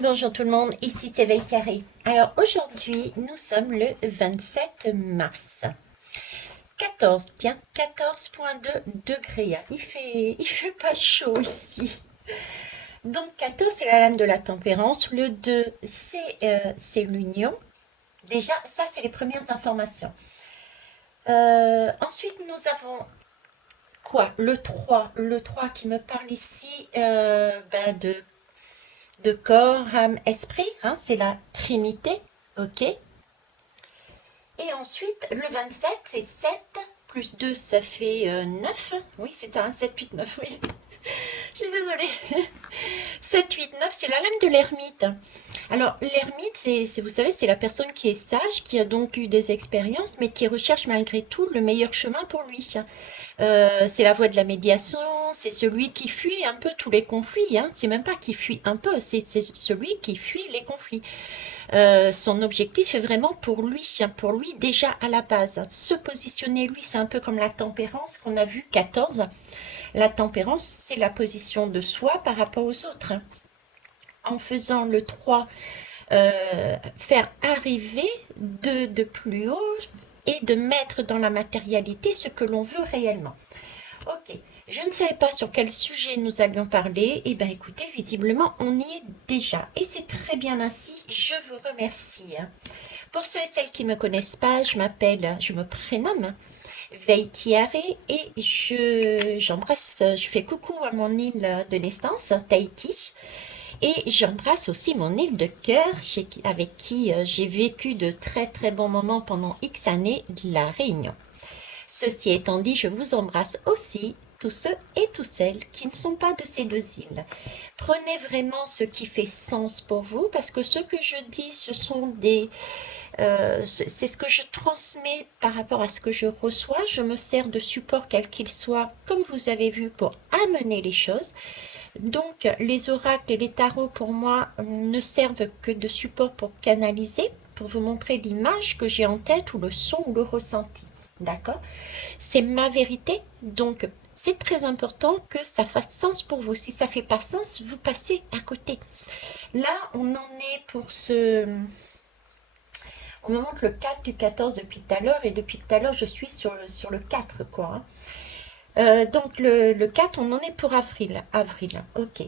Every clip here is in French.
Bonjour tout le monde, ici c'est Veille Carré. Alors aujourd'hui, nous sommes le 27 mars. 14, tiens, 14,2 degrés, hein. Il fait pas chaud ici. Donc 14, c'est la lame de la tempérance. Le 2, c'est l'union. Déjà, ça, c'est les premières informations. Ensuite, nous avons quoi? Le trois qui me parle ici de corps, âme, esprit, hein, c'est la Trinité, ok? Et ensuite, le 27, c'est 7 plus 2, ça fait 9. Oui, c'est ça, hein, 7, 8, 9, oui. Je suis désolée. 7, 8, 9, c'est la lame de l'ermite. Alors, l'ermite, vous savez, c'est la personne qui est sage, qui a donc eu des expériences, mais qui recherche malgré tout le meilleur chemin pour lui. C'est la voie de la médiation, c'est celui qui fuit un peu tous les conflits, hein. C'est même pas qui fuit un peu, c'est celui qui fuit les conflits. Son objectif est vraiment pour lui déjà à la base. Se positionner, lui, c'est un peu comme la tempérance qu'on a vu 14. La tempérance, c'est la position de soi par rapport aux autres, hein. En faisant le 3, faire arriver de plus haut et de mettre dans la matérialité ce que l'on veut réellement. Ok, je ne savais pas sur quel sujet nous allions parler. Eh bien, écoutez, visiblement, on y est déjà. Et c'est très bien ainsi. Je vous remercie, hein. Pour ceux et celles qui ne me connaissent pas, je me prénomme Veitiare et j'embrasse, je fais coucou à mon île de naissance, Tahiti. Et j'embrasse aussi mon île de cœur, avec qui j'ai vécu de très très bons moments pendant X années, la Réunion. Ceci étant dit, je vous embrasse aussi, tous ceux et toutes celles qui ne sont pas de ces deux îles. Prenez vraiment ce qui fait sens pour vous, parce que ce que je dis, c'est ce que je transmets par rapport à ce que je reçois. Je me sers de support quel qu'il soit, comme vous avez vu, pour amener les choses. Donc, les oracles et les tarots, pour moi, ne servent que de support pour canaliser, pour vous montrer l'image que j'ai en tête, ou le son, ou le ressenti. D'accord? C'est ma vérité, donc c'est très important que ça fasse sens pour vous. Si ça ne fait pas sens, vous passez à côté. Là, on en est pour ce... On me montre le 4 du 14 depuis tout à l'heure, et depuis tout à l'heure, je suis sur le 4, quoi, hein. Donc le 4, on en est pour avril. Avril, ok.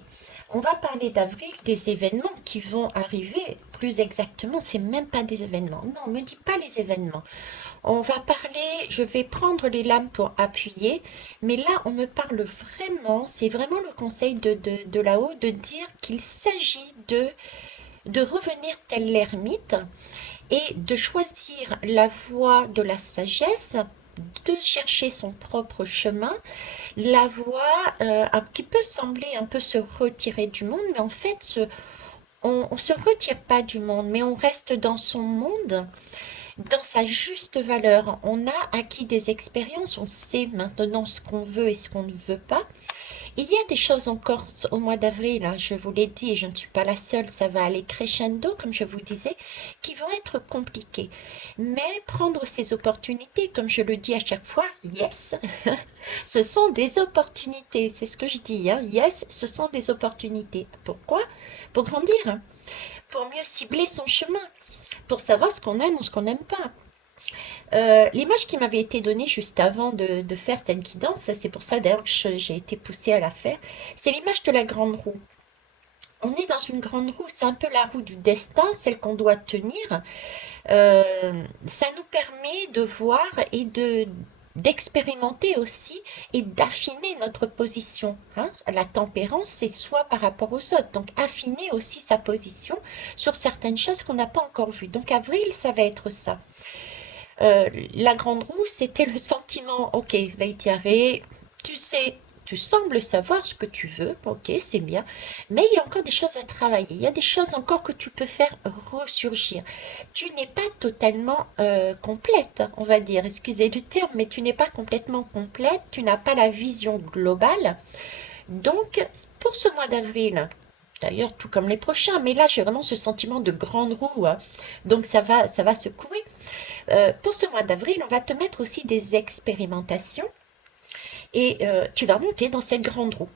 On va parler d'avril, des événements qui vont arriver. Plus exactement, c'est même pas des événements. Non, ne me dis pas les événements. On va parler, je vais prendre les lames pour appuyer, mais là, on me parle vraiment, c'est vraiment le conseil de là-haut, de dire qu'il s'agit de revenir tel l'ermite et de choisir la voie de la sagesse, de chercher son propre chemin, la voie qui peut sembler un peu se retirer du monde, mais en fait, on ne se retire pas du monde, mais on reste dans son monde, dans sa juste valeur. On a acquis des expériences, on sait maintenant ce qu'on veut et ce qu'on ne veut pas. Il y a des choses encore au mois d'avril, hein, je vous l'ai dit, et je ne suis pas la seule, ça va aller crescendo, comme je vous disais, qui vont être compliquées. Mais prendre ces opportunités, comme je le dis à chaque fois, yes, ce sont des opportunités, c'est ce que je dis, hein, yes, ce sont des opportunités. Pourquoi? Pour grandir, hein, pour mieux cibler son chemin, pour savoir ce qu'on aime ou ce qu'on n'aime pas. L'image qui m'avait été donnée juste avant de faire cette guidance, c'est pour ça d'ailleurs que j'ai été poussée à la faire, c'est l'image de la grande roue. On est dans une grande roue, c'est un peu la roue du destin, celle qu'on doit tenir. Ça nous permet de voir et d'expérimenter aussi et d'affiner notre position, hein. La tempérance, c'est soi par rapport aux autres, donc affiner aussi sa position sur certaines choses qu'on n'a pas encore vues. Donc avril, ça va être ça. La grande roue, c'était le sentiment, ok, Veitiare, tu sais, tu sembles savoir ce que tu veux, ok, c'est bien, mais il y a encore des choses à travailler, il y a des choses encore que tu peux faire ressurgir. Tu n'es pas totalement complète, on va dire, excusez du terme, mais tu n'es pas complètement complète, tu n'as pas la vision globale. Donc, pour ce mois d'avril, d'ailleurs, tout comme les prochains, mais là, j'ai vraiment ce sentiment de grande roue, hein. Donc ça va secouer. Pour ce mois d'avril, on va te mettre aussi des expérimentations et tu vas monter dans cette grande roue.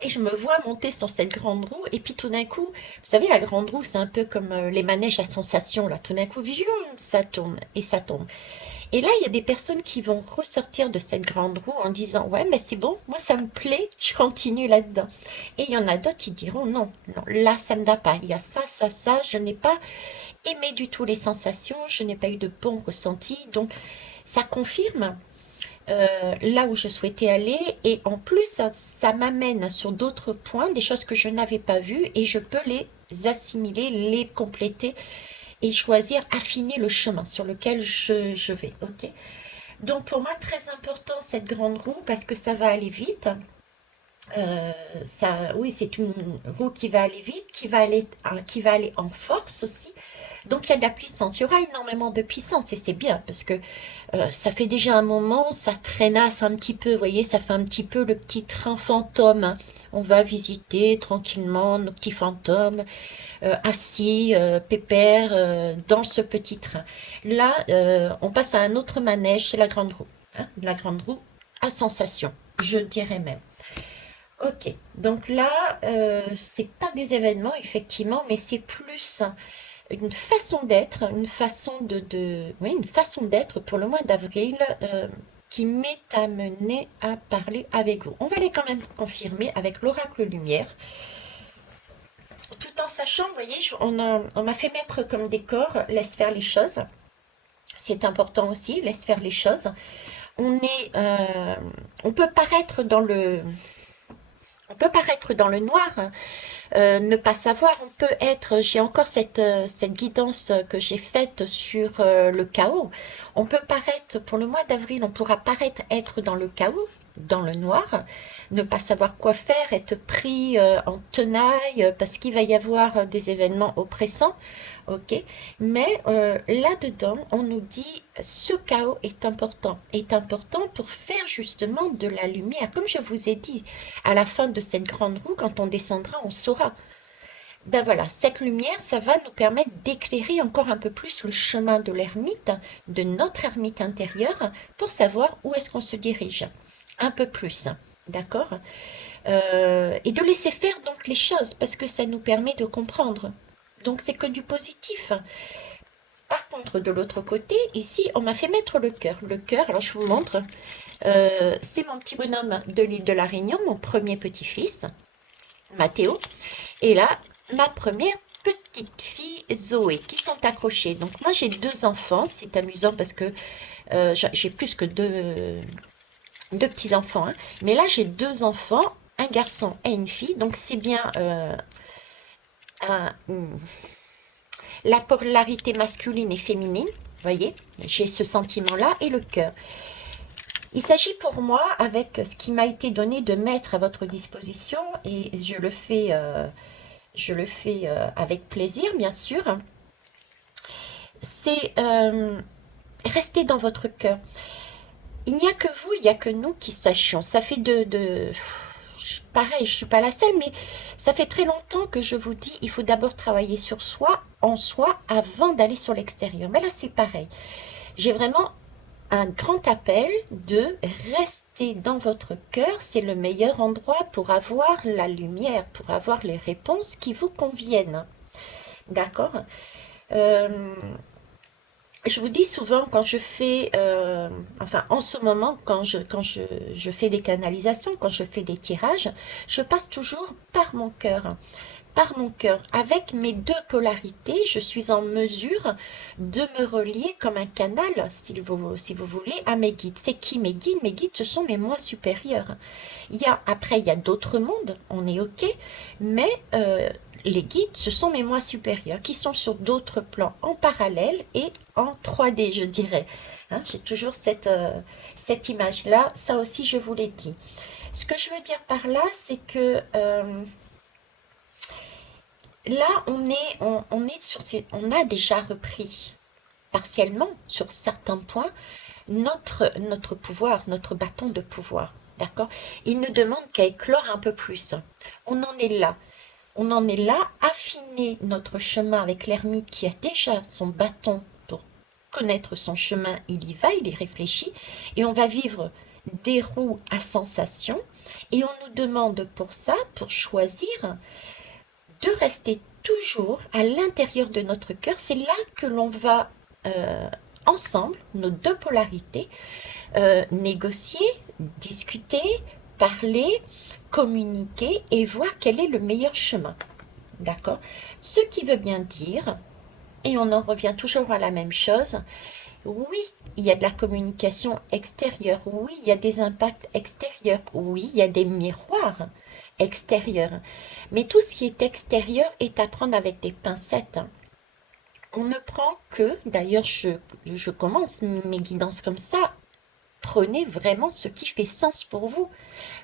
Et je me vois monter sur cette grande roue, et puis tout d'un coup, vous savez, la grande roue, c'est un peu comme les manèges à sensation, là. Tout d'un coup, vium, ça tourne et ça tombe. Et là, il y a des personnes qui vont ressortir de cette grande roue en disant, ouais, mais c'est bon, moi ça me plaît, je continue là-dedans. Et il y en a d'autres qui diront, non, non, là ça ne va pas. Il y a ça, ça, ça, je n'ai pas aimé du tout les sensations, je n'ai pas eu de bons ressentis. Donc, ça confirme là où je souhaitais aller et en plus ça m'amène sur d'autres points, des choses que je n'avais pas vues et je peux les assimiler, les compléter et choisir, affiner le chemin sur lequel je vais. Ok. Donc pour moi très important cette grande roue parce que ça va aller vite. Oui, c'est une roue qui va aller vite, qui va aller en force aussi. Donc il y a de la puissance, il y aura énormément de puissance et c'est bien parce que ça fait déjà un moment, ça traînasse un petit peu, vous voyez, ça fait un petit peu le petit train fantôme, hein. On va visiter tranquillement nos petits fantômes, assis, pépère, dans ce petit train. Là, on passe à un autre manège, c'est la grande roue, hein, la grande roue à sensation, je dirais même. Ok, donc là, c'est pas des événements effectivement, mais c'est plus une façon d'être, oui, une façon d'être pour le mois d'avril qui m'est amené à parler avec vous. On va aller quand même confirmer avec l'oracle lumière, tout en sachant, vous voyez, on m'a fait mettre comme décor, laisse faire les choses. C'est important aussi, laisse faire les choses. On est, on peut paraître dans le, on peut paraître dans le noir, hein, ne pas savoir, on peut être, j'ai encore cette guidance que j'ai faite sur le chaos. On peut paraître, pour le mois d'avril, on pourra paraître être dans le chaos, dans le noir, ne pas savoir quoi faire, être pris en tenaille parce qu'il va y avoir des événements oppressants, ok? Mais là-dedans, on nous dit ce chaos est important pour faire justement de la lumière. Comme je vous ai dit, à la fin de cette grande roue, quand on descendra, on saura. Ben voilà, cette lumière, ça va nous permettre d'éclairer encore un peu plus le chemin de l'ermite, de notre ermite intérieure, pour savoir où est-ce qu'on se dirige. Un peu plus, d'accord? Et de laisser faire donc les choses, parce que ça nous permet de comprendre. Donc c'est que du positif. Par contre, de l'autre côté, ici, on m'a fait mettre le cœur. Le cœur, alors je vous montre, c'est mon petit bonhomme de l'île de la Réunion, mon premier petit-fils, Mathéo. Et là, ma première petite fille Zoé, qui sont accrochés. Donc moi j'ai deux enfants, c'est amusant parce que j'ai plus que deux petits-enfants, hein. Mais là j'ai deux enfants, un garçon et une fille, donc c'est bien un- la polarité masculine et féminine, vous voyez, j'ai ce sentiment-là et le cœur. Il s'agit pour moi, avec ce qui m'a été donné, de mettre à votre disposition, et je le fais avec plaisir, bien sûr, c'est rester dans votre cœur. Il n'y a que vous, il n'y a que nous qui sachions. Ça fait pareil, je suis pas la seule, mais ça fait très longtemps que je vous dis, il faut d'abord travailler sur soi, en soi, avant d'aller sur l'extérieur. Mais là, c'est pareil. J'ai vraiment un grand appel de rester dans votre cœur. C'est le meilleur endroit pour avoir la lumière, pour avoir les réponses qui vous conviennent. D'accord? Euh, Je vous dis souvent quand je fais, enfin en ce moment, je fais des canalisations, quand je fais des tirages, je passe toujours par mon cœur. Par mon cœur. Avec mes deux polarités, je suis en mesure de me relier comme un canal, si vous voulez, à mes guides. C'est qui mes guides? Mes guides, ce sont mes moi supérieurs. Après, il y a d'autres mondes, on est OK, mais les guides, ce sont mes moi supérieurs qui sont sur d'autres plans en parallèle et en 3D, je dirais. Hein, j'ai toujours cette image-là, ça aussi, je vous l'ai dit. Ce que je veux dire par là, c'est que là, on est on a déjà repris partiellement sur certains points notre pouvoir, notre bâton de pouvoir. D'accord? Il ne demande qu'à éclore un peu plus. On en est là. On en est là, affiner notre chemin avec l'ermite qui a déjà son bâton pour connaître son chemin, il y va, il y réfléchit, et on va vivre des roues à sensation, Et on nous demande pour ça, pour choisir, de rester toujours à l'intérieur de notre cœur. C'est là que l'on va ensemble, nos deux polarités, négocier, discuter, parler, communiquer et voir quel est le meilleur chemin. D'accord? Ce qui veut bien dire, et on en revient toujours à la même chose, oui, il y a de la communication extérieure, oui, il y a des impacts extérieurs, oui, il y a des miroirs extérieurs. Mais tout ce qui est extérieur est à prendre avec des pincettes. On ne prend que, d'ailleurs, je commence mes guidances comme ça, prenez vraiment ce qui fait sens pour vous.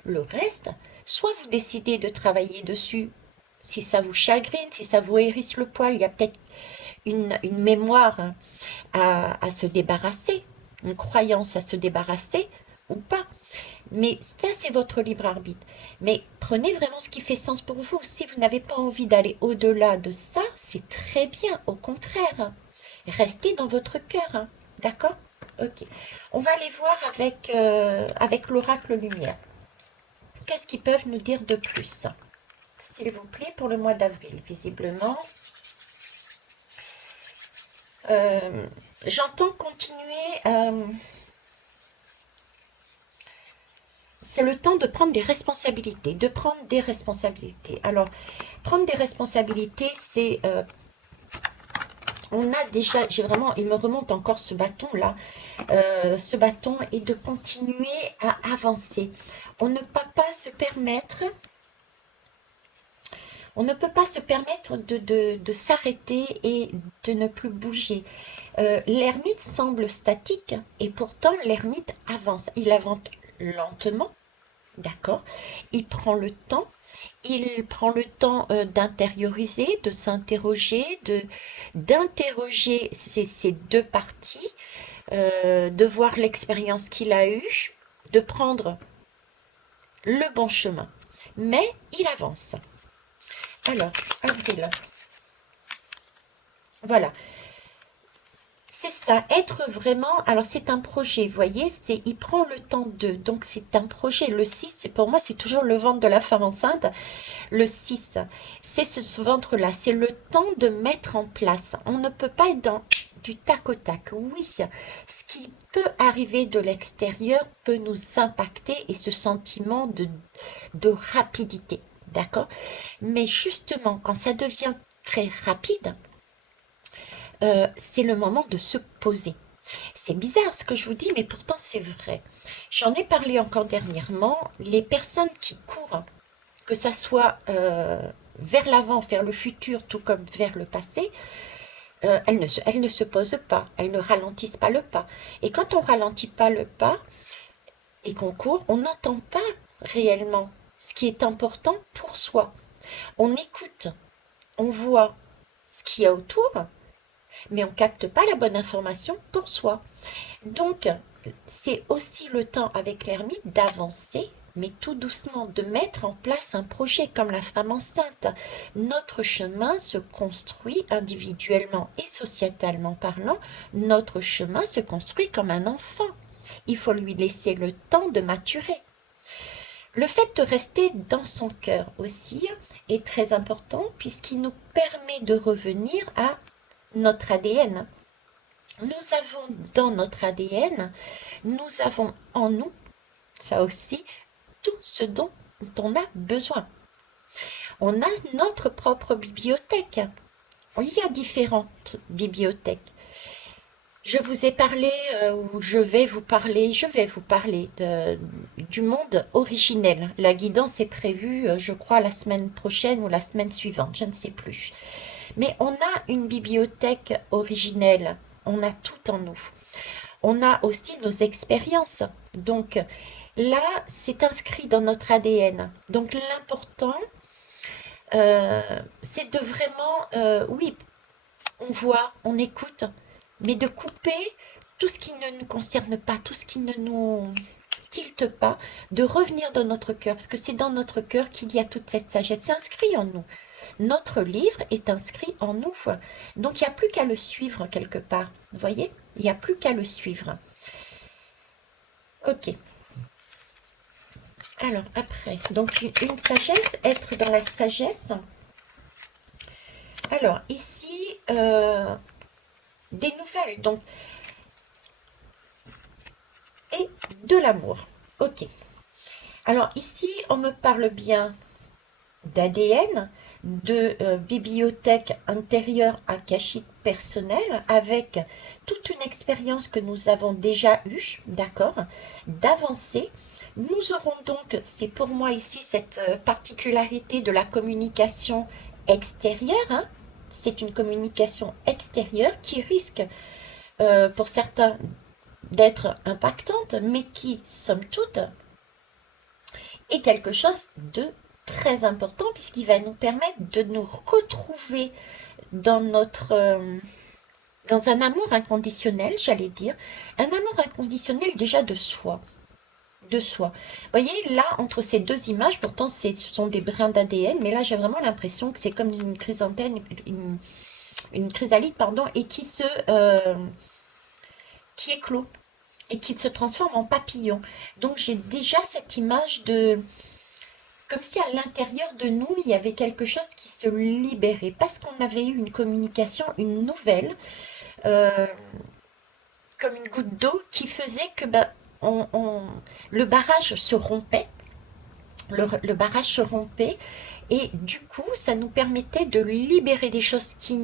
Le reste, soit vous décidez de travailler dessus, si ça vous chagrine, si ça vous hérisse le poil, il y a peut-être une mémoire à se débarrasser, une croyance à se débarrasser ou pas. Mais ça, c'est votre libre arbitre. Mais prenez vraiment ce qui fait sens pour vous. Si vous n'avez pas envie d'aller au-delà de ça, c'est très bien. Au contraire, restez dans votre cœur. Hein. D'accord? Ok. On va aller voir avec l'oracle lumière. Qu'est-ce qu'ils peuvent nous dire de plus? S'il vous plaît, pour le mois d'avril, visiblement. J'entends continuer. C'est le temps de prendre des responsabilités, Alors, prendre des responsabilités, c'est... on a déjà, il me remonte encore ce bâton-là, ce bâton, et de continuer à avancer. On ne peut pas se permettre... On ne peut pas se permettre de s'arrêter et de ne plus bouger. L'ermite semble statique et pourtant l'ermite avance. Il avance lentement, d'accord? Il prend le temps. Il prend le temps d'intérioriser, de s'interroger, d'interroger ces deux parties, de voir l'expérience qu'il a eue, de prendre le bon chemin. Mais il avance. Alors, avril. Voilà. C'est ça, être vraiment... Alors, c'est un projet, vous voyez, il prend le temps de... Donc, c'est un projet. Le 6, pour moi, c'est toujours le ventre de la femme enceinte. Le 6, c'est ce ventre-là. C'est le temps de mettre en place. On ne peut pas être dans du tac au tac. Oui, ce qui peut arriver de l'extérieur peut nous impacter et ce sentiment de rapidité. D'accord? Mais justement, quand ça devient très rapide, c'est le moment de se poser. C'est bizarre ce que je vous dis, mais pourtant c'est vrai. J'en ai parlé encore dernièrement. Les personnes qui courent, que ça soit vers l'avant, vers le futur, tout comme vers le passé, elles ne se posent pas, elles ne ralentissent pas le pas. Et quand on ralentit pas le pas et qu'on court, on n'entend pas réellement ce qui est important pour soi. On écoute, on voit ce qu'il y a autour, mais on ne capte pas la bonne information pour soi. Donc, c'est aussi le temps avec l'ermite d'avancer, mais tout doucement, de mettre en place un projet comme la femme enceinte. Notre chemin se construit individuellement et sociétalement parlant. Notre chemin se construit comme un enfant. Il faut lui laisser le temps de maturer. Le fait de rester dans son cœur aussi est très important puisqu'il nous permet de revenir à notre ADN. Nous avons dans notre ADN, nous avons en nous, ça aussi, tout ce dont on a besoin. On a notre propre bibliothèque. Il y a différentes bibliothèques. Je vous ai parlé, ou je vais vous parler du monde originel. La guidance est prévue, je crois, la semaine prochaine ou la semaine suivante, je ne sais plus. Mais on a une bibliothèque originelle, on a tout en nous. On a aussi nos expériences. Donc là, c'est inscrit dans notre ADN. Donc l'important, c'est de vraiment, oui, on voit, on écoute, mais de couper tout ce qui ne nous concerne pas, tout ce qui ne nous tilte pas, de revenir dans notre cœur, parce que c'est dans notre cœur qu'il y a toute cette sagesse. C'est inscrit en nous. Notre livre est inscrit en nous. Donc, il n'y a plus qu'à le suivre quelque part. Vous voyez? Il n'y a plus qu'à le suivre. Ok. Alors, après, donc une sagesse, être dans la sagesse. Alors, ici, des nouvelles, donc, et de l'amour. Ok. Alors, ici, on me parle bien d'ADN, de bibliothèque intérieure akashique personnelle, avec toute une expérience que nous avons déjà eue, d'accord, d'avancer. Nous aurons donc, c'est pour moi ici cette particularité de la communication extérieure, hein. C'est une communication extérieure qui risque, pour certains, d'être impactante, mais qui, somme toute, est quelque chose de très important puisqu'il va nous permettre de nous retrouver dans notre dans un amour inconditionnel, j'allais dire, un amour inconditionnel déjà de soi, de soi. Vous voyez là entre ces deux images, pourtant ce sont des brins d'ADN, mais là j'ai vraiment l'impression que c'est comme une chrysanthème, une chrysalide pardon, et qui éclot et qui se transforme en papillon. Donc j'ai déjà cette image de comme si à l'intérieur de nous, il y avait quelque chose qui se libérait, parce qu'on avait eu une communication, une nouvelle, euh, comme une goutte d'eau qui faisait que ben, le barrage se rompait, le barrage se rompait, et du coup, ça nous permettait de libérer des choses qui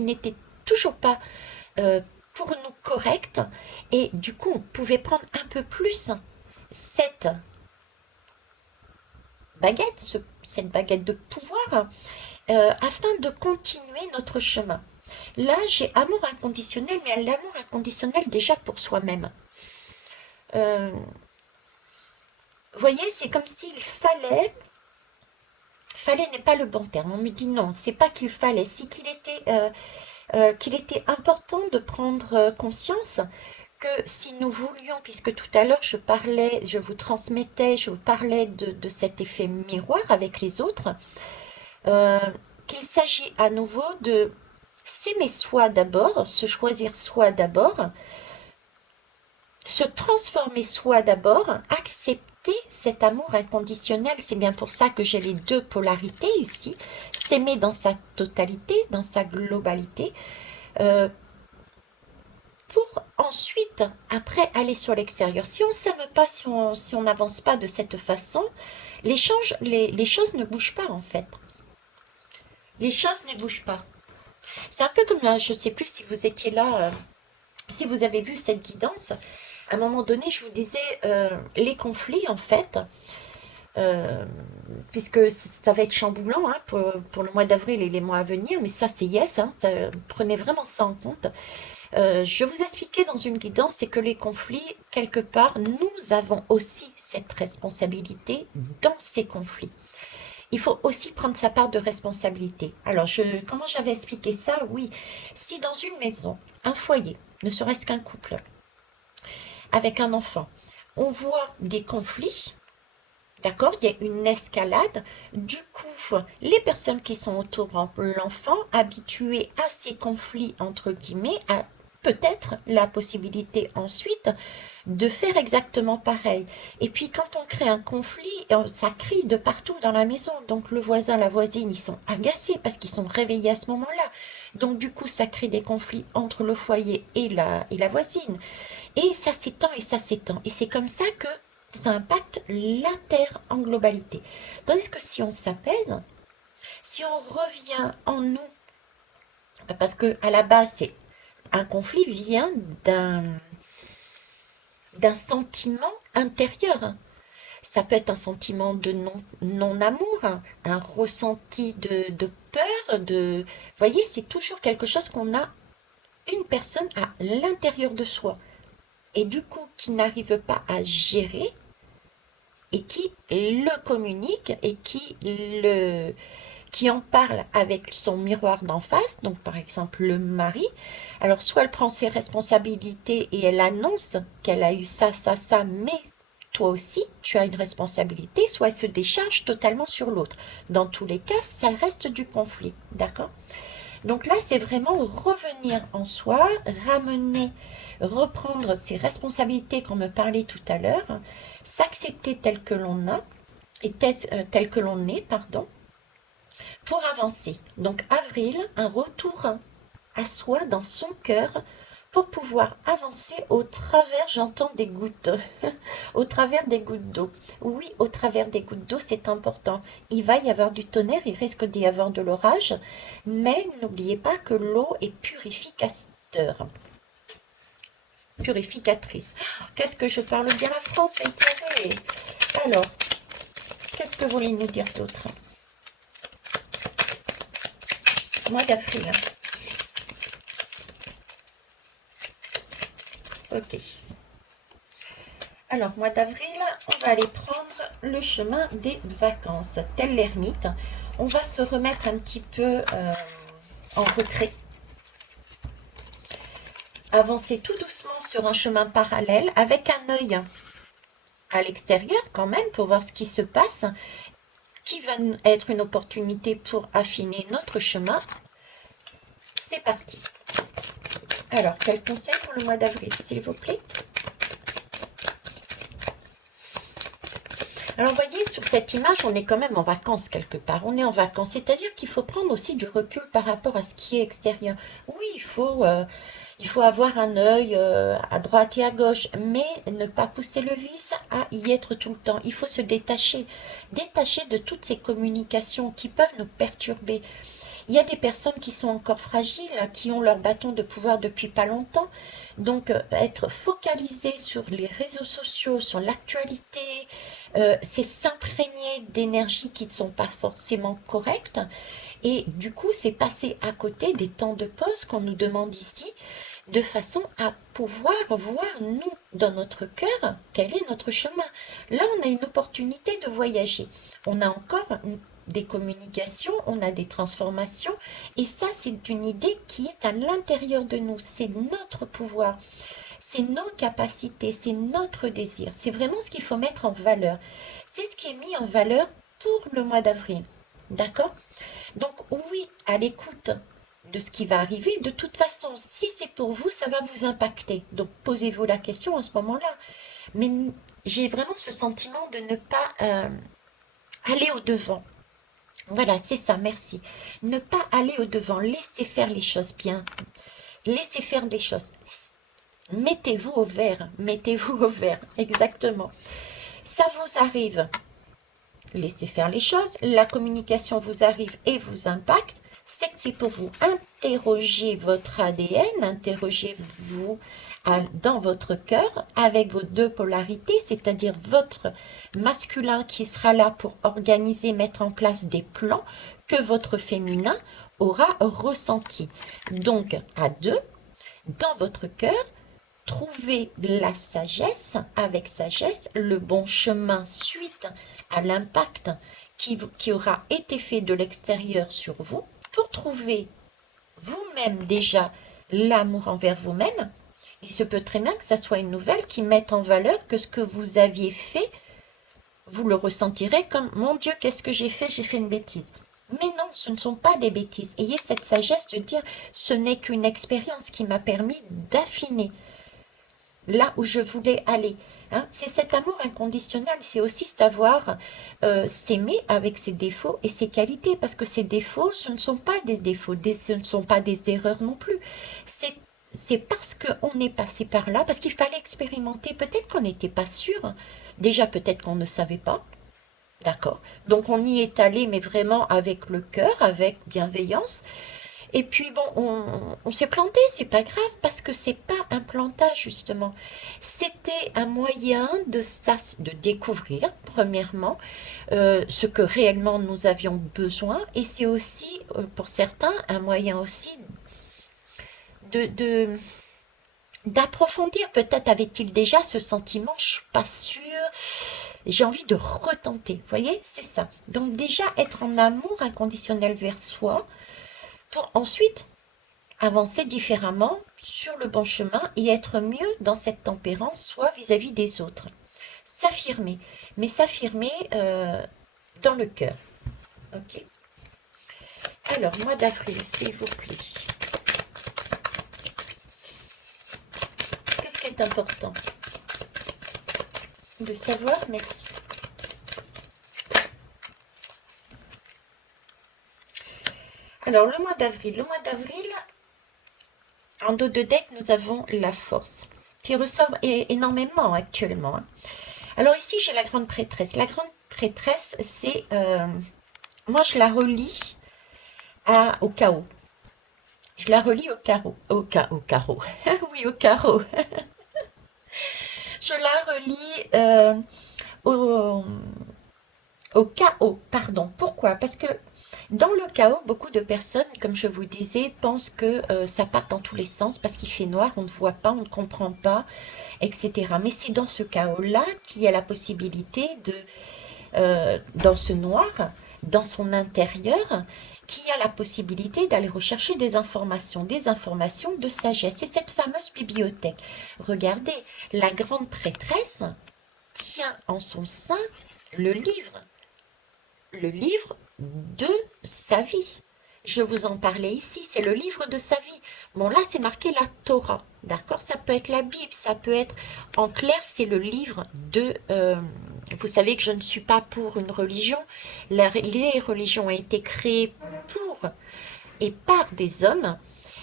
n'étaient toujours pas euh, pour nous correctes, et du coup, on pouvait prendre un peu plus cette baguette, cette baguette de pouvoir, afin de continuer notre chemin. Là, j'ai amour inconditionnel, mais l'amour inconditionnel déjà pour soi-même. Euh, vous voyez, c'est comme s'il fallait n'est pas le bon terme. On me dit non, c'est pas qu'il fallait, c'est qu'il était important de prendre conscience que si nous voulions, puisque tout à l'heure je vous transmettais, je vous parlais de cet effet miroir avec les autres, euh, qu'il s'agit à nouveau de s'aimer soi d'abord, se choisir soi d'abord, se transformer soi d'abord, accepter cet amour inconditionnel. C'est bien pour ça que j'ai les deux polarités ici, s'aimer dans sa totalité, dans sa globalité, euh, pour ensuite, après, aller sur l'extérieur. Si on ne s'aime pas, si on n'avance pas de cette façon, les choses ne bougent pas en fait. Les choses ne bougent pas. C'est un peu comme, je ne sais plus si vous étiez là, si vous avez vu cette guidance. À un moment donné, je vous disais, les conflits, en fait, euh, puisque ça va être chamboulant hein, pour le mois d'avril et les mois à venir, mais ça, c'est yes, hein, prenez vraiment ça en compte. Je vous expliquais dans une guidance, c'est que les conflits, quelque part, nous avons aussi cette responsabilité dans ces conflits. Il faut aussi prendre sa part de responsabilité. Alors, comment j'avais expliqué ça? Oui, si dans une maison, un foyer, ne serait-ce qu'un couple, avec un enfant, on voit des conflits, d'accord, il y a une escalade, du coup, les personnes qui sont autour de l'enfant, habituées à ces conflits, entre guillemets, a peut-être la possibilité ensuite de faire exactement pareil. Et puis quand on crée un conflit, ça crie de partout dans la maison. Donc le voisin, la voisine, ils sont agacés parce qu'ils sont réveillés à ce moment-là. Donc du coup, ça crée des conflits entre le foyer et la voisine. Et ça s'étend et ça s'étend. Et c'est comme ça que ça impacte la Terre en globalité. Tandis que si on s'apaise, si on revient en nous, parce que à la base, c'est un conflit vient d'un sentiment intérieur. Ça peut être un sentiment de non-amour, un ressenti de peur, Vous voyez, c'est toujours quelque chose qu'on a, une personne à l'intérieur de soi. Et du coup, qui n'arrive pas à gérer et qui le communique et qui en parle avec son miroir d'en face, donc par exemple le mari. Alors soit elle prend ses responsabilités et elle annonce qu'elle a eu ça, mais toi aussi tu as une responsabilité, soit elle se décharge totalement sur l'autre. Dans tous les cas, ça reste du conflit, d'accord? Donc là, c'est vraiment revenir en soi, ramener, reprendre ses responsabilités qu'on me parlait tout à l'heure, s'accepter tel que l'on a, et tel que l'on est, pardon, pour avancer. Donc avril, un retour à soi dans son cœur pour pouvoir avancer au travers, j'entends des gouttes, au travers des gouttes d'eau. Oui, au travers des gouttes d'eau, c'est important. Il va y avoir du tonnerre, il risque d'y avoir de l'orage, mais n'oubliez pas que l'eau est purificateur, purificatrice. Qu'est-ce que je parle bien la France, Maïtiré. Alors, qu'est-ce que vous voulez nous dire d'autre? Mois d'avril. Ok. Alors, mois d'avril, on va aller prendre le chemin des vacances. Tel l'ermite, on va se remettre un petit peu en retrait. Avancer tout doucement sur un chemin parallèle avec un œil à l'extérieur quand même pour voir ce qui se passe, qui va être une opportunité pour affiner notre chemin. C'est parti. Alors, quel conseil pour le mois d'avril, s'il vous plaît? Alors, vous voyez, sur cette image, on est quand même en vacances quelque part. On est en vacances, c'est-à-dire qu'il faut prendre aussi du recul par rapport à ce qui est extérieur. Oui, il faut avoir un œil à droite et à gauche, mais ne pas pousser le vice à y être tout le temps. Il faut se détacher, détacher de toutes ces communications qui peuvent nous perturber. Il y a des personnes qui sont encore fragiles, qui ont leur bâton de pouvoir depuis pas longtemps. Donc, être focalisé sur les réseaux sociaux, sur l'actualité, c'est s'imprégner d'énergies qui ne sont pas forcément correctes. Et du coup, c'est passer à côté des temps de pause qu'on nous demande ici, de façon à pouvoir voir, nous, dans notre cœur, quel est notre chemin. Là, on a une opportunité de voyager. On a encore des communications, on a des transformations, et ça, c'est une idée qui est à l'intérieur de nous. C'est notre pouvoir, c'est nos capacités, c'est notre désir. C'est vraiment ce qu'il faut mettre en valeur. C'est ce qui est mis en valeur pour le mois d'avril. D'accord? Donc oui, à l'écoute de ce qui va arriver. De toute façon, si c'est pour vous, ça va vous impacter. Donc posez-vous la question à ce moment-là. Mais j'ai vraiment ce sentiment de ne pas aller au-devant. Voilà, c'est ça, merci. Ne pas aller au-devant, laissez faire les choses bien. Laissez faire les choses. Mettez-vous au vert, mettez-vous au vert, exactement. Ça vous arrive, laissez faire les choses, la communication vous arrive et vous impacte, c'est que c'est pour vous. Interrogez votre ADN, interrogez-vous dans votre cœur avec vos deux polarités, c'est-à-dire votre masculin qui sera là pour organiser, mettre en place des plans que votre féminin aura ressenti. Donc, à deux, dans votre cœur, trouvez la sagesse, avec sagesse, le bon chemin suite à l'impact qui aura été fait de l'extérieur sur vous pour trouver vous-même déjà l'amour envers vous-même. Il se peut très bien que ça soit une nouvelle qui mette en valeur que ce que vous aviez fait, vous le ressentirez comme mon Dieu, qu'est-ce que j'ai fait une bêtise. Mais non, ce ne sont pas des bêtises. Ayez cette sagesse de dire ce n'est qu'une expérience qui m'a permis d'affiner là où je voulais aller. Hein. C'est cet amour inconditionnel, c'est aussi savoir s'aimer avec ses défauts et ses qualités, parce que ces défauts, ce ne sont pas des défauts, ce ne sont pas des erreurs non plus. C'est parce qu'on est passé par là, parce qu'il fallait expérimenter, peut-être qu'on n'était pas sûr, déjà peut-être qu'on ne savait pas, d'accord? Donc on y est allé, mais vraiment avec le cœur, avec bienveillance, et puis bon, on s'est planté, c'est pas grave, parce que c'est pas un plantage justement. C'était un moyen de découvrir, premièrement, ce que réellement nous avions besoin, et c'est aussi, pour certains, un moyen aussi de d'approfondir. Peut-être avait-il déjà ce sentiment, je suis pas sûre, j'ai envie de retenter. Vous voyez, c'est ça. Donc déjà être en amour inconditionnel vers soi, pour ensuite avancer différemment sur le bon chemin et être mieux dans cette tempérance, soit vis-à-vis des autres. S'affirmer, mais s'affirmer dans le cœur. Ok. Alors, mois d'avril, s'il vous plaît. Qu'est-ce qui est important de savoir? Merci. Alors, le mois d'avril. Le mois d'avril, en dos de deck, nous avons la force, qui ressort énormément actuellement, hein. Alors ici, j'ai la grande prêtresse. La grande prêtresse, c'est... moi, je la relie au chaos. Je la relie au carreau. Au carreau. Oui, au carreau. Je la relie au, au chaos, pardon. Pourquoi? Parce que dans le chaos, beaucoup de personnes, comme je vous disais, pensent que ça part dans tous les sens parce qu'il fait noir, on ne voit pas, on ne comprend pas, etc. Mais c'est dans ce chaos-là qu'il y a la possibilité de, dans ce noir, dans son intérieur, qu'il y a la possibilité d'aller rechercher des informations de sagesse. C'est cette fameuse bibliothèque. Regardez, la grande prêtresse tient en son sein le livre de sa vie. Je vous en parlais ici, c'est le livre de sa vie. Bon, là, c'est marqué la Torah, d'accord? Ça peut être la Bible, ça peut être... En clair, c'est le livre de... vous savez que je ne suis pas pour une religion. Les religions ont été créées pour et par des hommes,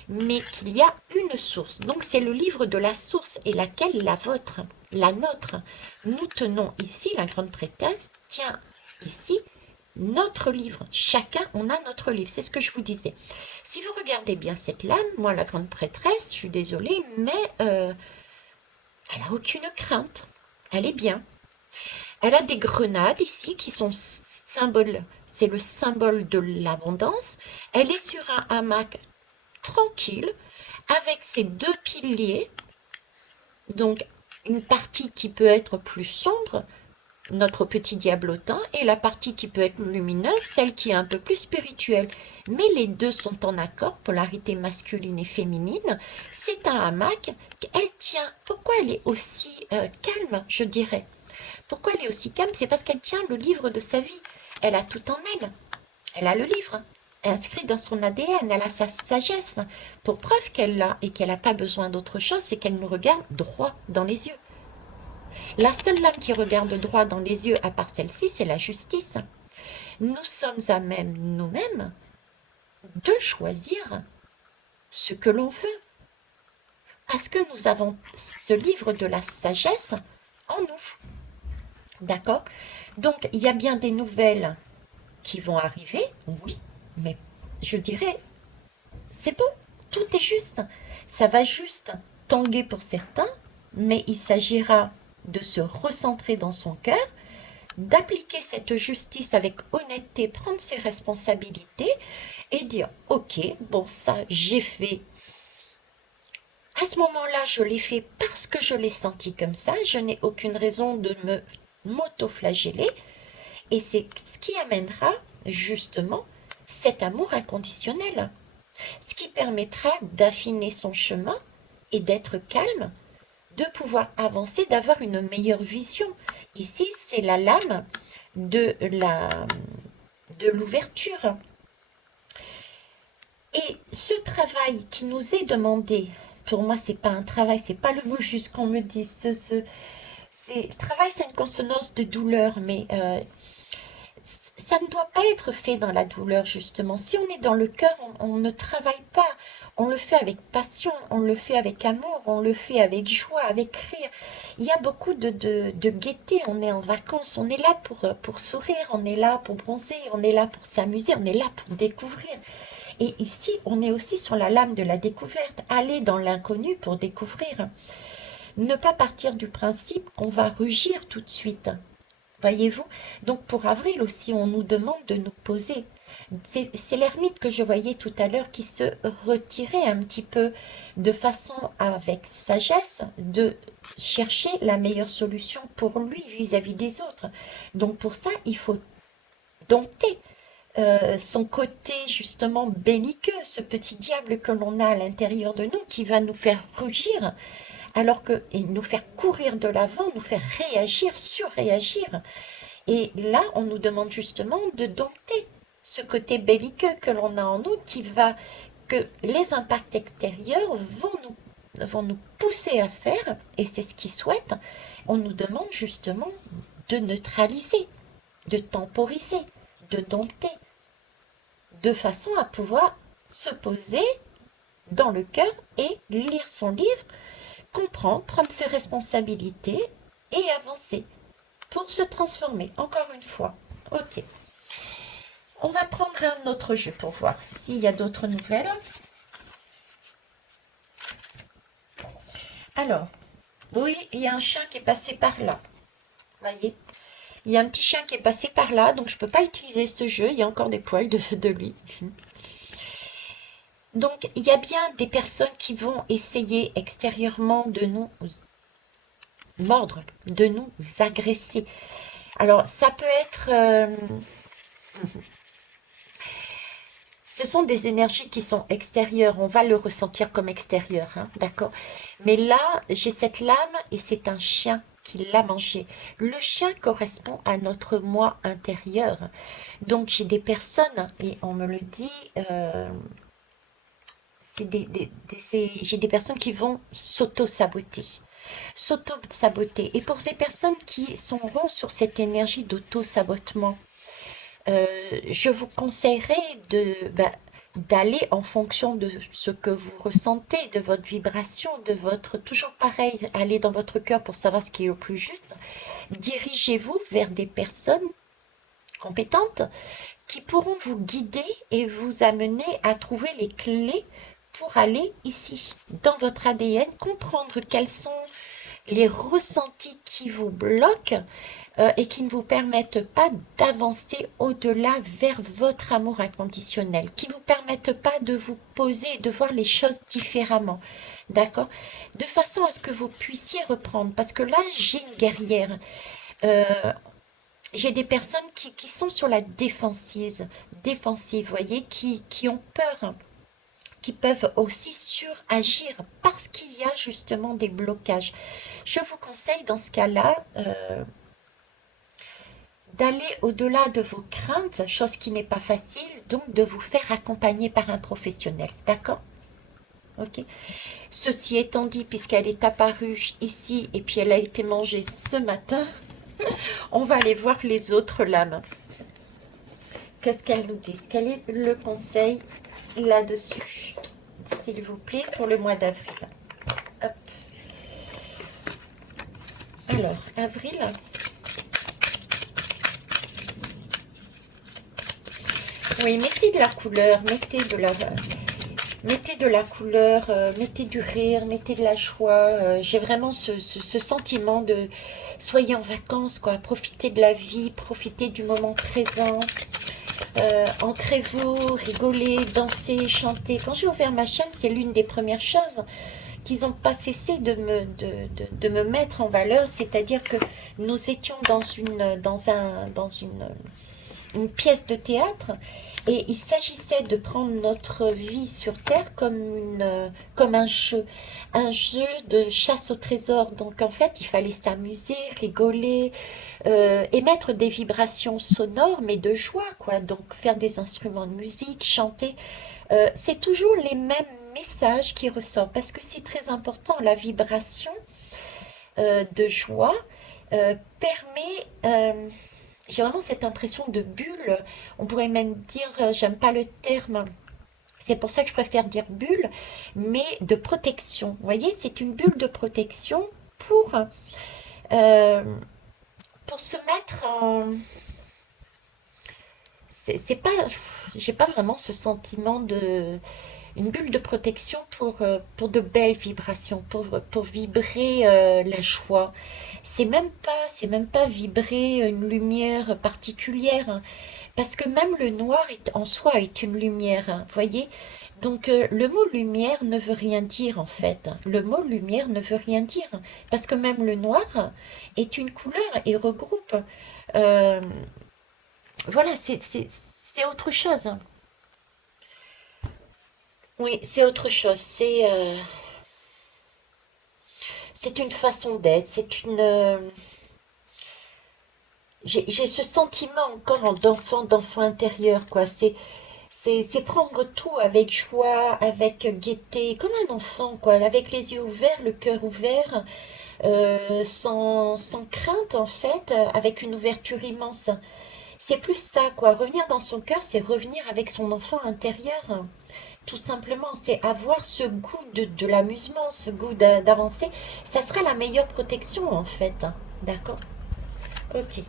mais qu'il y a une source. Donc, c'est le livre de la source, et laquelle? La vôtre, la nôtre. Nous tenons ici, la grande prêtresse tient ici notre livre. Chacun, on a notre livre. C'est ce que je vous disais. Si vous regardez bien cette lame, moi, la grande prêtresse, je suis désolée, mais elle a aucune crainte. Elle est bien. Elle a des grenades ici qui sont symbole. C'est le symbole de l'abondance. Elle est sur un hamac tranquille avec ses deux piliers. Donc, une partie qui peut être plus sombre, notre petit diablotin, et la partie qui peut être lumineuse, celle qui est un peu plus spirituelle. Mais les deux sont en accord, polarité masculine et féminine. C'est un hamac. Elle tient. Pourquoi elle est aussi calme, je dirais? Pourquoi elle est aussi calme? C'est parce qu'elle tient le livre de sa vie. Elle a tout en elle. Elle a le livre inscrit dans son ADN, elle a sa sagesse. Pour preuve qu'elle l'a et qu'elle n'a pas besoin d'autre chose, c'est qu'elle nous regarde droit dans les yeux. La seule lame qui regarde droit dans les yeux, à part celle-ci, c'est la justice. Nous sommes à même nous-mêmes de choisir ce que l'on veut. Parce que nous avons ce livre de la sagesse en nous. D'accord? Donc, il y a bien des nouvelles qui vont arriver, oui, mais je dirais, c'est bon, tout est juste. Ça va juste tanguer pour certains, mais il s'agira de se recentrer dans son cœur, d'appliquer cette justice avec honnêteté, prendre ses responsabilités et dire, ok, bon ça j'ai fait. À ce moment-là, je l'ai fait parce que je l'ai senti comme ça, je n'ai aucune raison de me m'auto-flageller, et c'est ce qui amènera justement cet amour inconditionnel, ce qui permettra d'affiner son chemin et d'être calme, de pouvoir avancer, d'avoir une meilleure vision. Ici, c'est la lame de l'ouverture. Et ce travail qui nous est demandé, pour moi, c'est pas un travail, c'est pas le mot juste qu'on me dit. Travail, c'est une consonance de douleur, mais ça ne doit pas être fait dans la douleur, justement. Si on est dans le cœur, on ne travaille pas. On le fait avec passion, on le fait avec amour, on le fait avec joie, avec rire. Il y a beaucoup de gaieté. On est en vacances, on est là pour sourire, on est là pour bronzer, on est là pour s'amuser, on est là pour découvrir. Et ici, on est aussi sur la lame de la découverte. Aller dans l'inconnu pour découvrir. Ne pas partir du principe qu'on va rugir tout de suite. Voyez-vous? Donc pour avril aussi, on nous demande de nous poser. C'est l'ermite que je voyais tout à l'heure qui se retirait un petit peu de façon avec sagesse de chercher la meilleure solution pour lui vis-à-vis des autres. Donc pour ça, il faut dompter son côté justement belliqueux, ce petit diable que l'on a à l'intérieur de nous qui va nous faire rugir et nous faire courir de l'avant, nous faire réagir, surréagir. Et là, on nous demande justement de dompter ce côté belliqueux que l'on a en nous qui va, que les impacts extérieurs vont nous pousser à faire, et c'est ce qu'ils souhaitent. On nous demande justement de neutraliser, de temporiser, de dompter, de façon à pouvoir se poser dans le cœur et lire son livre, comprendre, prendre ses responsabilités et avancer pour se transformer, encore une fois. Ok. On va prendre un autre jeu pour voir s'il y a d'autres nouvelles. Alors, oui, il y a un chien qui est passé par là. Voyez, il y a un petit chien qui est passé par là, donc je ne peux pas utiliser ce jeu. Il y a encore des poils de lui. Donc, il y a bien des personnes qui vont essayer extérieurement de nous mordre, de nous agresser. Alors, ça peut être... ce sont des énergies qui sont extérieures. On va le ressentir comme extérieur, hein, d'accord? Mais là, j'ai cette lame et c'est un chien qui l'a mangé. Le chien correspond à notre moi intérieur. Donc, j'ai des personnes, et on me le dit, j'ai des personnes qui vont s'auto-saboter. S'auto-saboter. Et pour les personnes qui sont sur cette énergie d'auto-sabotement, je vous conseillerais d'aller en fonction de ce que vous ressentez, de votre vibration, de votre... Toujours pareil, aller dans votre cœur pour savoir ce qui est le plus juste. Dirigez-vous vers des personnes compétentes qui pourront vous guider et vous amener à trouver les clés pour aller ici, dans votre ADN, comprendre quels sont les ressentis qui vous bloquent et qui ne vous permettent pas d'avancer au-delà vers votre amour inconditionnel, qui ne vous permettent pas de vous poser et de voir les choses différemment, d'accord? De façon à ce que vous puissiez reprendre, parce que là, j'ai une guerrière. Euh, j'ai des personnes qui sont sur la défensive, voyez, qui ont peur, qui peuvent aussi suragir parce qu'il y a justement des blocages. Je vous conseille dans ce cas-là d'aller au-delà de vos craintes, chose qui n'est pas facile, donc de vous faire accompagner par un professionnel, d'accord? Ok. Ceci étant dit, puisqu'elle est apparue ici et puis elle a été mangée ce matin, on va aller voir les autres lames. Qu'est-ce qu'elles nous disent? Quel est le conseil là-dessus, s'il vous plaît, pour le mois d'avril? Hop. Alors, avril. Oui, mettez de la couleur, mettez de la couleur, mettez du rire, mettez de la joie. J'ai vraiment ce sentiment de soyez en vacances, quoi. Profitez de la vie, profitez du moment présent. Entrez-vous, rigolez, dansez, chantez. Quand j'ai ouvert ma chaîne, c'est l'une des premières choses qu'ils n'ont pas cessé de me mettre en valeur, c'est-à-dire que nous étions dans une pièce de théâtre et il s'agissait de prendre notre vie sur Terre comme un jeu de chasse au trésor. Donc en fait, il fallait s'amuser, rigoler, émettre des vibrations sonores, mais de joie, quoi. Donc faire des instruments de musique, chanter. C'est toujours les mêmes messages qui ressortent parce que c'est très important. La vibration de joie permet j'ai vraiment cette impression de bulle. On pourrait même dire, j'aime pas le terme, c'est pour ça que je préfère dire bulle, mais de protection. Vous voyez, c'est une bulle de protection euh, pour se mettre en... C'est pas, j'ai pas vraiment ce sentiment de... Une bulle de protection pour de belles vibrations, pour vibrer la joie. C'est même pas vibrer une lumière particulière, hein, parce que même le noir en soi est une lumière, hein, voyez? Donc le mot lumière ne veut rien dire en fait. Le mot lumière ne veut rien dire, parce que même le noir est une couleur et regroupe. euh, voilà, c'est autre chose. Oui, c'est autre chose. C'est une façon d'être. J'ai ce sentiment encore d'enfant intérieur, quoi. C'est prendre tout avec joie, avec gaieté, comme un enfant, quoi, avec les yeux ouverts, le cœur ouvert, sans crainte, en fait, avec une ouverture immense. C'est plus ça, quoi. Revenir dans son cœur, c'est revenir avec son enfant intérieur. Tout simplement, c'est avoir ce goût de l'amusement, ce goût d'avancer. Ça sera la meilleure protection, en fait. D'accord? Ok.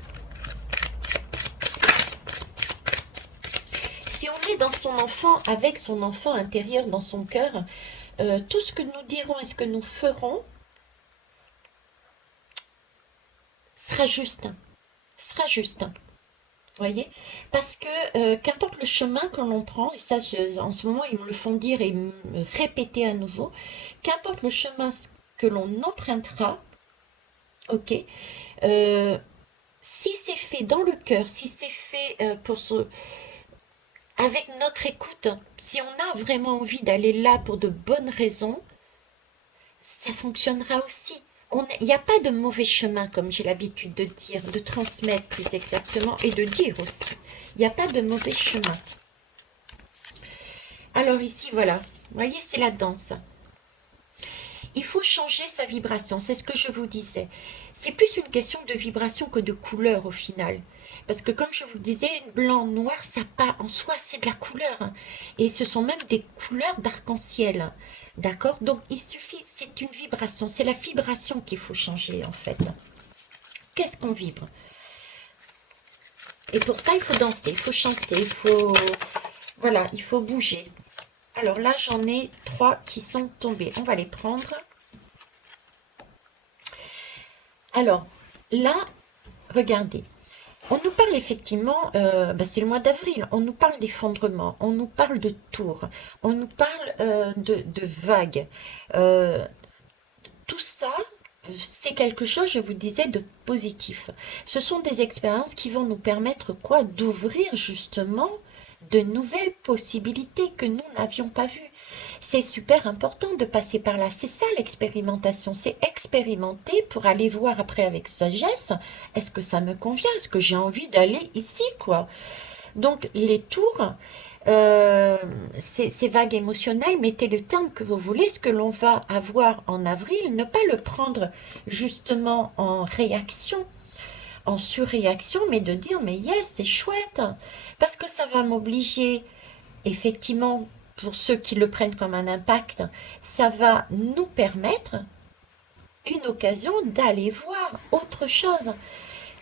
Si on est dans son enfant, avec son enfant intérieur dans son cœur, tout ce que nous dirons et ce que nous ferons sera juste. Sera juste. Voyez? Parce que qu'importe le chemin que l'on prend, et ça, en ce moment, ils me le font dire et me répéter à nouveau, qu'importe le chemin que l'on empruntera, ok, euh, si c'est fait dans le cœur, si c'est fait avec notre écoute, si on a vraiment envie d'aller là pour de bonnes raisons, ça fonctionnera aussi. Il n'y a pas de mauvais chemin, comme j'ai l'habitude de dire, de transmettre plus exactement et de dire aussi. Il n'y a pas de mauvais chemin. Alors ici, voilà. Vous voyez, c'est la danse. Il faut changer sa vibration, c'est ce que je vous disais. C'est plus une question de vibration que de couleur au final. Parce que comme je vous disais, blanc, noir, ça pas en soi, c'est de la couleur, hein. Et ce sont même des couleurs d'arc-en-ciel, hein. D'accord? Donc il suffit, c'est une vibration, c'est la vibration qu'il faut changer en fait. Qu'est-ce qu'on vibre? Et pour ça, il faut danser, il faut chanter, il faut... Voilà, il faut bouger. Alors là, j'en ai 3 qui sont tombés. On va les prendre. Alors, là, regardez. On nous parle effectivement, c'est le mois d'avril, on nous parle d'effondrement, on nous parle de tours, on nous parle de vagues. Euh, Tout ça, c'est quelque chose, je vous disais, de positif. Ce sont des expériences qui vont nous permettre quoi? D'ouvrir justement de nouvelles possibilités que nous n'avions pas vues. C'est super important de passer par là. C'est ça l'expérimentation. C'est expérimenter pour aller voir après avec sagesse. Est-ce que ça me convient? Est-ce que j'ai envie d'aller ici, quoi? Donc les tours, euh, ces vagues émotionnelles, mettez le terme que vous voulez, ce que l'on va avoir en avril, ne pas le prendre justement en réaction, en surréaction, mais de dire mais yes, c'est chouette, parce que ça va m'obliger, effectivement, pour ceux qui le prennent comme un impact, ça va nous permettre une occasion d'aller voir autre chose,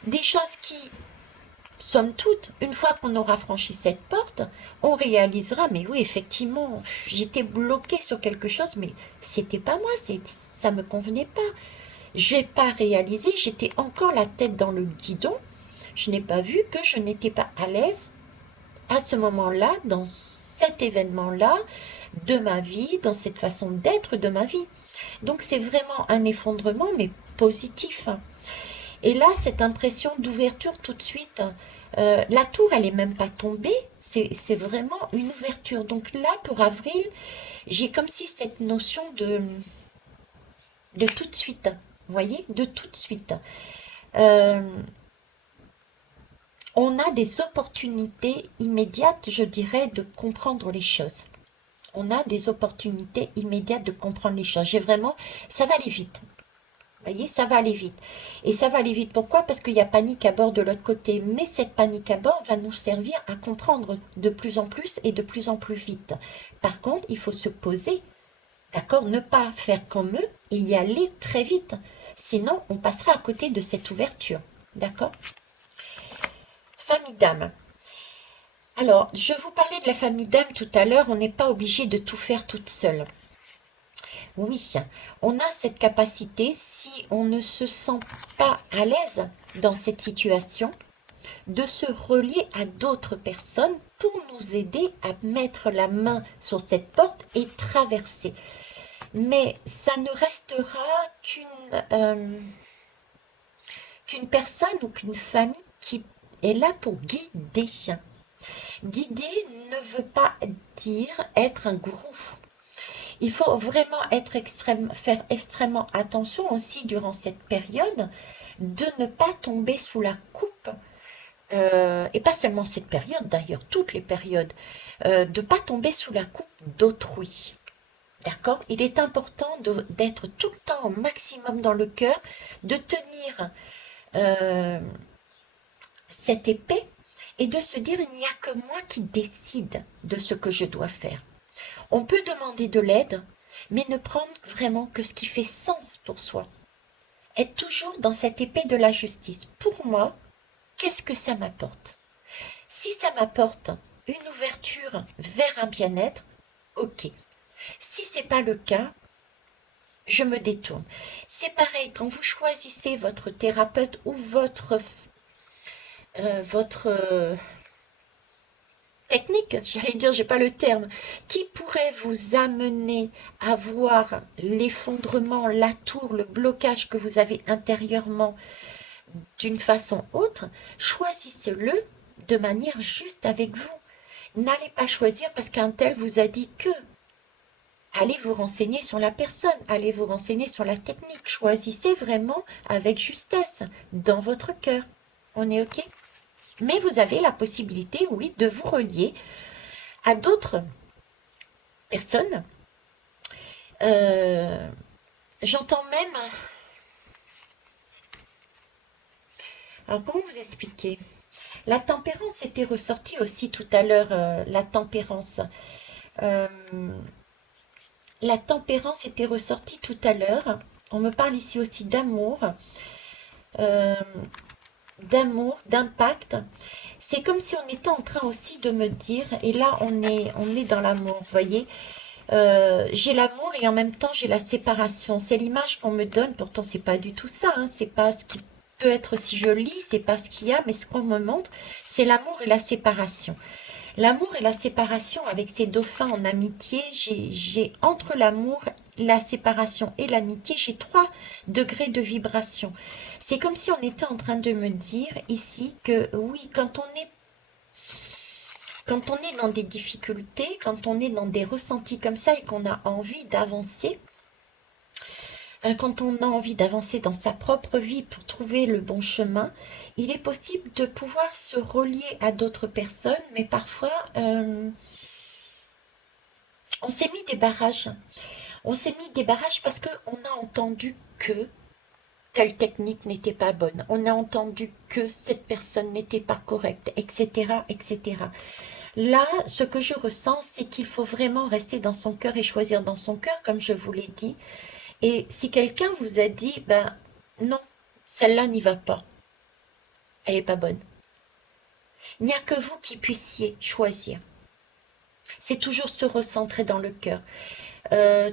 des choses qui somme toute, une fois qu'on aura franchi cette porte, on réalisera, mais oui, effectivement, j'étais bloquée sur quelque chose, mais c'était pas moi, ça me convenait pas. J'ai pas réalisé, j'étais encore la tête dans le guidon. Je n'ai pas vu que je n'étais pas à l'aise à ce moment-là, dans cet événement-là de ma vie, dans cette façon d'être de ma vie. Donc c'est vraiment un effondrement, mais positif. Et là, cette impression d'ouverture tout de suite, la tour, elle est même pas tombée, c'est vraiment une ouverture. Donc là, pour avril, j'ai comme si cette notion de tout de suite, vous voyez, de tout de suite. Euh, on a des opportunités immédiates, je dirais, de comprendre les choses. On a des opportunités immédiates de comprendre les choses. J'ai vraiment, ça va aller vite. Vous voyez, ça va aller vite. Et ça va aller vite. Pourquoi? Parce qu'il y a panique à bord de l'autre côté. Mais cette panique à bord va nous servir à comprendre de plus en plus et de plus en plus vite. Par contre, il faut se poser, d'accord? Ne pas faire comme eux et y aller très vite. Sinon, on passera à côté de cette ouverture. D'accord? Famille d'âme. Alors, je vous parlais de la famille d'âme tout à l'heure. On n'est pas obligé de tout faire toute seule. Oui, on a cette capacité, si on ne se sent pas à l'aise dans cette situation, de se relier à d'autres personnes pour nous aider à mettre la main sur cette porte et traverser. Mais ça ne restera qu'une personne ou qu'une famille qui est là pour guider. Guider ne veut pas dire être un gourou. Il faut vraiment faire extrêmement attention aussi durant cette période de ne pas tomber sous la coupe, et pas seulement cette période, d'ailleurs, toutes les périodes, de ne pas tomber sous la coupe d'autrui. D'accord? Il est important d'être tout le temps au maximum dans le cœur, de tenir euh, cette épée et de se dire, il n'y a que moi qui décide de ce que je dois faire. On peut demander de l'aide, mais ne prendre vraiment que ce qui fait sens pour soi. Être toujours dans cette épée de la justice. Pour moi, qu'est-ce que ça m'apporte? Si ça m'apporte une ouverture vers un bien-être, ok. Si c'est pas le cas, je me détourne. C'est pareil quand vous choisissez votre thérapeute ou votre technique, j'allais dire, j'ai pas le terme, qui pourrait vous amener à voir l'effondrement, la tour, le blocage que vous avez intérieurement d'une façon autre, choisissez-le de manière juste avec vous. N'allez pas choisir parce qu'un tel vous a dit que. Allez vous renseigner sur la personne, allez vous renseigner sur la technique. Choisissez vraiment avec justesse, dans votre cœur. On est OK? Mais vous avez la possibilité, oui, de vous relier à d'autres personnes. Euh, J'entends même... Alors, comment vous expliquer? La tempérance était ressortie aussi tout à l'heure, la tempérance. Euh, la tempérance était ressortie tout à l'heure. On me parle ici aussi euh, d'amour, d'impact. C'est comme si on était en train aussi de me dire, et là on est dans l'amour, vous voyez. J'ai l'amour et en même temps j'ai la séparation. C'est l'image qu'on me donne, pourtant c'est pas du tout ça, hein. C'est pas ce qui peut être si joli, c'est pas ce qu'il y a, mais ce qu'on me montre, c'est l'amour et la séparation. L'amour et la séparation avec ces dauphins en amitié, j'ai entre l'amour, la séparation et l'amitié, j'ai 3 degrés de vibration. C'est comme si on était en train de me dire ici que oui, quand on est dans des difficultés, quand on est dans des ressentis comme ça et qu'on a envie d'avancer, quand on a envie d'avancer dans sa propre vie pour trouver le bon chemin, il est possible de pouvoir se relier à d'autres personnes, mais parfois on s'est mis des barrages. On s'est mis des barrages parce qu'on a entendu que telle technique n'était pas bonne. On a entendu que cette personne n'était pas correcte, etc., etc. Là, ce que je ressens, c'est qu'il faut vraiment rester dans son cœur et choisir dans son cœur, comme je vous l'ai dit. Et si quelqu'un vous a dit, ben non, celle-là n'y va pas, elle n'est pas bonne. Il n'y a que vous qui puissiez choisir. C'est toujours se recentrer dans le cœur.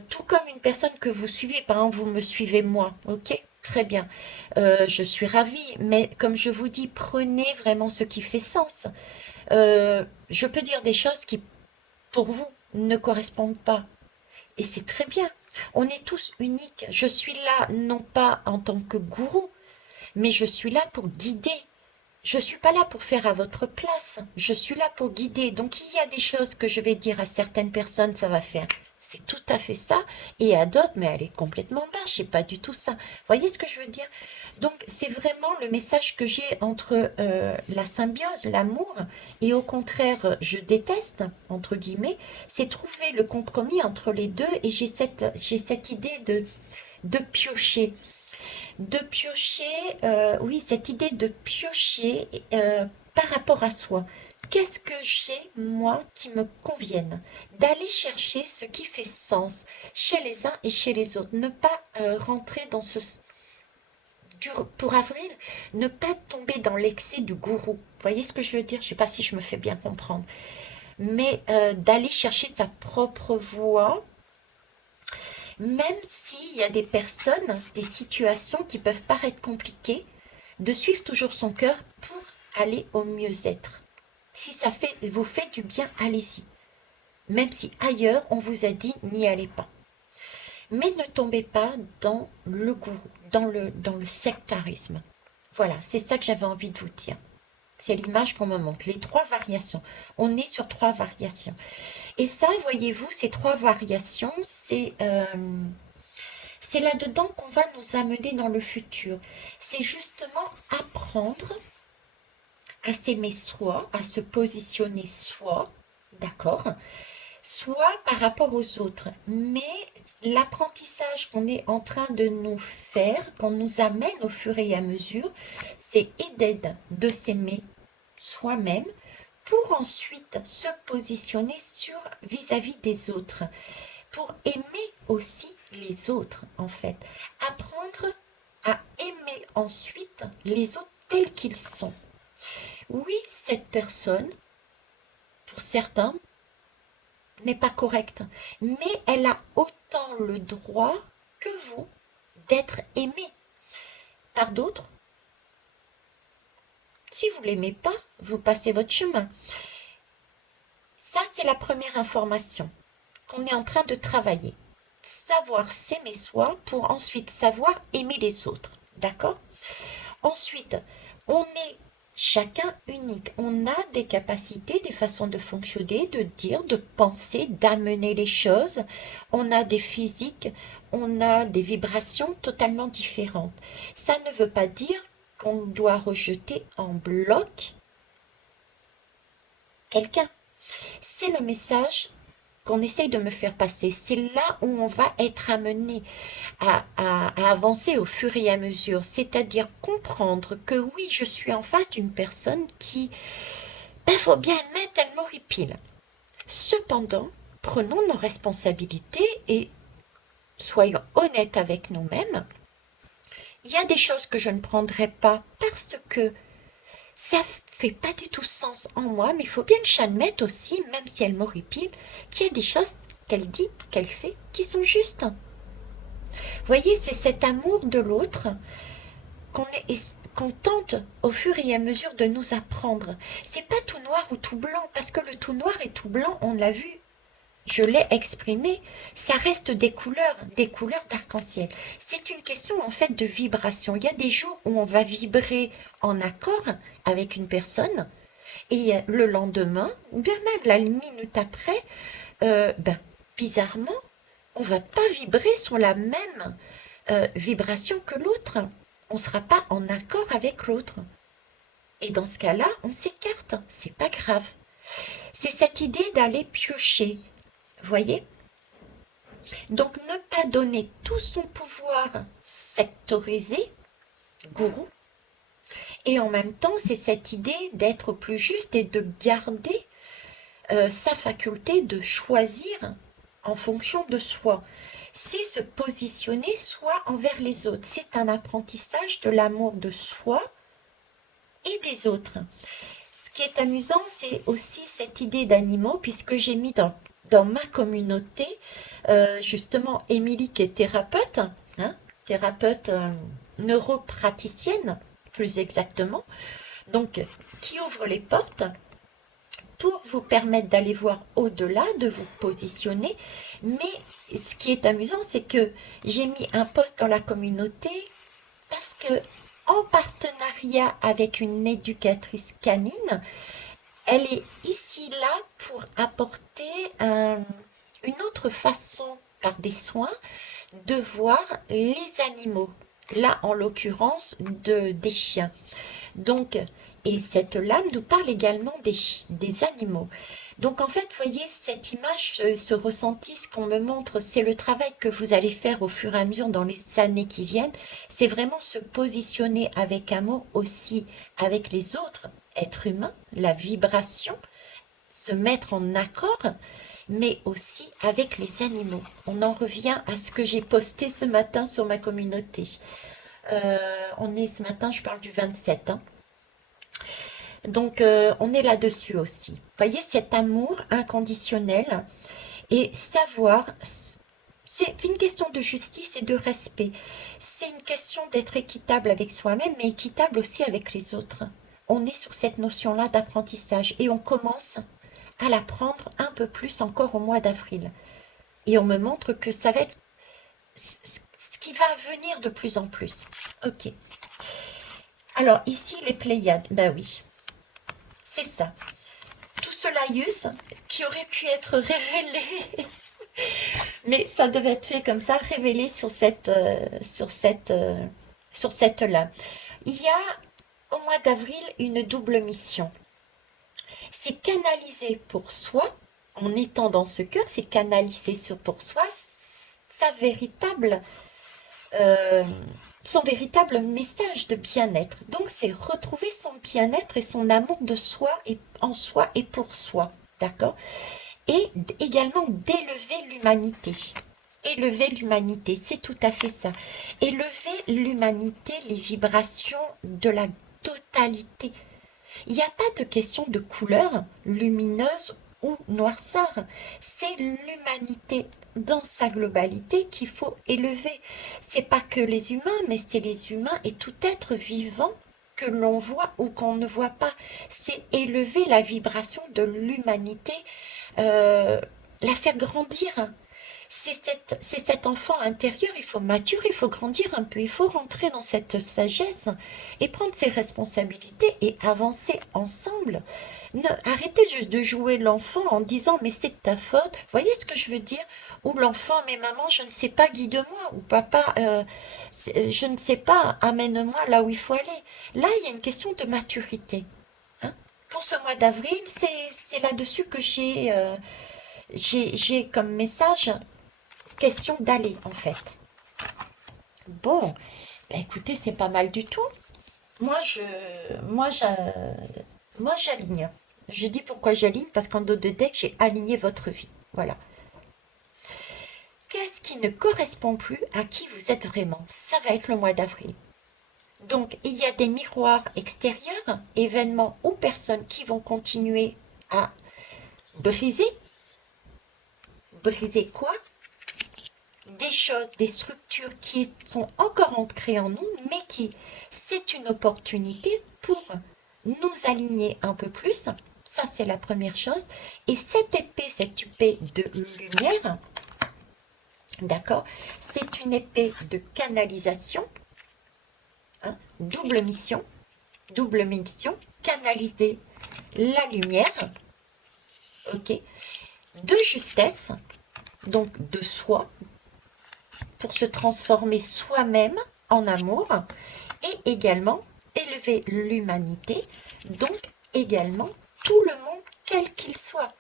Tout comme une personne que vous suivez, par exemple, vous me suivez moi, ok? Très bien. Je suis ravie, mais comme je vous dis, prenez vraiment ce qui fait sens. Je peux dire des choses qui, pour vous, ne correspondent pas. Et c'est très bien. On est tous uniques. Je suis là, non pas en tant que gourou, mais je suis là pour guider. Je ne suis pas là pour faire à votre place. Je suis là pour guider. Donc, il y a des choses que je vais dire à certaines personnes, ça va faire. C'est tout à fait ça. Et à d'autres, mais elle est complètement barge. C'est pas du tout ça. Vous voyez ce que je veux dire? Donc, c'est vraiment le message que j'ai entre la symbiose, l'amour, et au contraire, je déteste, entre guillemets, c'est trouver le compromis entre les deux. Et j'ai cette idée de piocher oui, cette idée de piocher par rapport à soi. Qu'est-ce que j'ai, moi, qui me convienne? D'aller chercher ce qui fait sens chez les uns et chez les autres. Ne pas rentrer dans pour avril, ne pas tomber dans l'excès du gourou. Vous voyez ce que je veux dire? Je ne sais pas si je me fais bien comprendre. Mais d'aller chercher sa propre voie, même s'il y a des personnes, des situations qui peuvent paraître compliquées, de suivre toujours son cœur pour aller au mieux-être. Si ça vous fait du bien, allez-y. Même si ailleurs, on vous a dit n'y allez pas. Mais ne tombez pas dans le gourou, dans le sectarisme. Voilà, c'est ça que j'avais envie de vous dire. C'est l'image qu'on me montre, les 3 variations. On est sur 3 variations. Et ça, voyez-vous, ces 3 variations, C'est là-dedans qu'on va nous amener dans le futur. C'est justement apprendre à s'aimer soi, à se positionner soi, d'accord? Soit par rapport aux autres. Mais l'apprentissage qu'on est en train de nous faire, qu'on nous amène au fur et à mesure, c'est aider de s'aimer soi-même pour ensuite se positionner sur vis-à-vis des autres, pour aimer aussi les autres en fait. Apprendre à aimer ensuite les autres tels qu'ils sont. Oui, cette personne, pour certains, n'est pas correcte, mais elle a autant le droit que vous d'être aimée par d'autres. Si vous ne l'aimez pas, vous passez votre chemin. Ça, c'est la première information qu'on est en train de travailler. Savoir s'aimer soi pour ensuite savoir aimer les autres. D'accord? Ensuite, on est chacun unique. On a des capacités, des façons de fonctionner, de dire, de penser, d'amener les choses. On a des physiques, on a des vibrations totalement différentes. Ça ne veut pas dire qu'on doit rejeter en bloc quelqu'un. C'est le message qu'on essaye de me faire passer. C'est là où on va être amené à avancer au fur et à mesure. C'est-à-dire comprendre que oui, je suis en face d'une personne qui, faut bien admettre, elle m'horripile. Cependant, prenons nos responsabilités et soyons honnêtes avec nous-mêmes. Il y a des choses que je ne prendrai pas parce que ça fait pas du tout sens en moi, mais il faut bien que j'admette aussi, même si elle m'horripile, qu'il y a des choses qu'elle dit, qu'elle fait, qui sont justes. Vous voyez, c'est cet amour de l'autre qu'on tente au fur et à mesure de nous apprendre. C'est pas tout noir ou tout blanc, parce que le tout noir et tout blanc, on l'a vu, je l'ai exprimé, ça reste des couleurs d'arc-en-ciel. C'est une question en fait de vibration. Il y a des jours où on va vibrer en accord avec une personne et le lendemain, ou bien même la minute après, bizarrement, on va pas vibrer sur la même vibration que l'autre. On ne sera pas en accord avec l'autre. Et dans ce cas-là, on s'écarte. C'est pas grave. C'est cette idée d'aller piocher. Voyez? Donc ne pas donner tout son pouvoir sectorisé, gourou, et en même temps c'est cette idée d'être plus juste et de garder sa faculté de choisir en fonction de soi. C'est se positionner soi envers les autres. C'est un apprentissage de l'amour de soi et des autres. Ce qui est amusant, c'est aussi cette idée d'animaux, puisque j'ai mis dans ma communauté, justement, Émilie qui est thérapeute, hein, thérapeute neuropraticienne, plus exactement, donc qui ouvre les portes pour vous permettre d'aller voir au-delà, de vous positionner. Mais ce qui est amusant, c'est que j'ai mis un post dans la communauté parce que, en partenariat avec une éducatrice canine, elle est ici là pour apporter une autre façon, par des soins, de voir les animaux. Là, en l'occurrence, des chiens. Donc, et cette lame nous parle également des animaux. Donc en fait, vous voyez, cette image, ce ressenti, ce qu'on me montre, c'est le travail que vous allez faire au fur et à mesure dans les années qui viennent. C'est vraiment se positionner avec amour aussi avec les autres êtres humains, la vibration, se mettre en accord, mais aussi avec les animaux. On en revient à ce que j'ai posté ce matin sur ma communauté. On est ce matin, je parle du 27, hein. Donc, on est là-dessus aussi. Vous voyez, cet amour inconditionnel et savoir, c'est une question de justice et de respect. C'est une question d'être équitable avec soi-même, mais équitable aussi avec les autres. On est sur cette notion-là d'apprentissage et on commence à l'apprendre un peu plus encore au mois d'avril. Et on me montre que ça va être ce qui va venir de plus en plus. Ok. Alors, ici, les Pléiades. Ben oui. C'est ça. Tout ce laïus qui aurait pu être révélé, Mais ça devait être fait comme ça, révélé sur cette là. Il y a au mois d'avril une double mission. C'est canaliser pour soi, en étant dans ce cœur, c'est canaliser pour soi sa véritable, euh, son véritable message de bien-être. Donc c'est retrouver son bien-être et son amour de soi et en soi et pour soi. D'accord? Et également d'élever l'humanité. Élever l'humanité, c'est tout à fait ça. Élever l'humanité, les vibrations de la totalité. Il n'y a pas de question de couleur lumineuse ou noirceur. C'est l'humanité dans sa globalité qu'il faut élever. C'est pas que les humains, mais c'est les humains et tout être vivant que l'on voit ou qu'on ne voit pas. C'est élever la vibration de l'humanité, euh, la faire grandir. C'est cet enfant intérieur, il faut maturer, il faut grandir un peu, il faut rentrer dans cette sagesse et prendre ses responsabilités et avancer ensemble. Arrêtez juste de jouer l'enfant en disant mais c'est de ta faute. Vous voyez ce que je veux dire? Ou l'enfant, mais maman, je ne sais pas, guide-moi. Ou papa, je ne sais pas, amène-moi là où il faut aller. Là, il y a une question de maturité. Hein. Pour ce mois d'avril, c'est là-dessus que j'ai comme message question d'aller en fait. Bon, ben écoutez, c'est pas mal du tout. Moi, moi, moi, j'aligne. Je dis pourquoi j'aligne parce qu'en dos de deck, j'ai aligné votre vie. Voilà. Qu'est-ce qui ne correspond plus à qui vous êtes vraiment? Ça va être le mois d'avril. Donc, il y a des miroirs extérieurs, événements ou personnes qui vont continuer à briser. Briser quoi? Des choses, des structures qui sont encore ancrées en nous, mais qui, c'est une opportunité pour nous aligner un peu plus. Ça, c'est la première chose. Et cette épée de lumière, d'accord, c'est une épée de canalisation, hein, double mission, canaliser la lumière, ok, de justesse, donc de soi, pour se transformer soi-même en amour et également élever l'humanité, donc également tout le monde quel qu'il soit.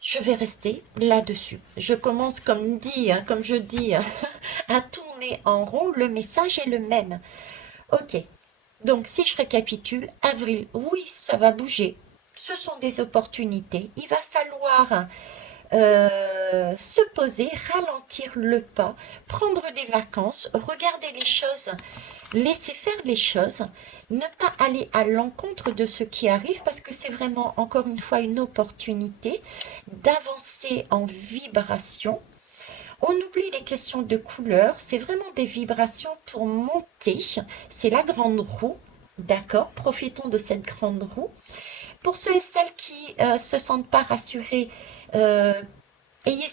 Je vais rester là-dessus. Je commence comme je dis, à tourner en rond. Le message est le même. Ok. Donc si je récapitule, avril, oui, ça va bouger. Ce sont des opportunités. Il va falloir se poser, ralentir le pas, prendre des vacances, regarder les choses, laisser faire les choses, ne pas aller à l'encontre de ce qui arrive parce que c'est vraiment encore une fois une opportunité d'avancer en vibration. On oublie les questions de couleur, c'est vraiment des vibrations pour monter, c'est la grande roue, d'accord? Profitons de cette grande roue. Pour ceux et celles qui se sentent pas rassurés, euh, ayez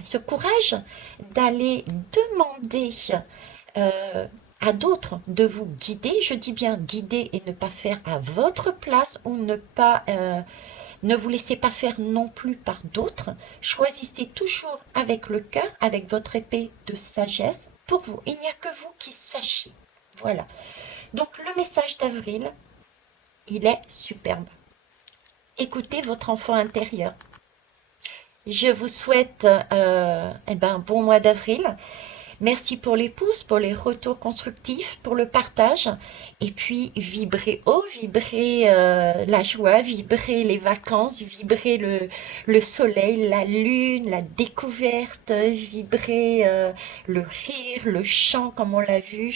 ce courage d'aller demander à d'autres de vous guider. Je dis bien guider et ne pas faire à votre place ou ne vous laissez pas faire non plus par d'autres. Choisissez toujours avec le cœur, avec votre épée de sagesse pour vous. Il n'y a que vous qui sachiez. Voilà. Donc le message d'avril, il est superbe. Écoutez votre enfant intérieur. Je vous souhaite un bon mois d'avril. Merci pour les pouces, pour les retours constructifs, pour le partage. Et puis, vibrez haut, vibrez la joie, vibrez les vacances, vibrez le soleil, la lune, la découverte, vibrez le rire, le chant, comme on l'a vu.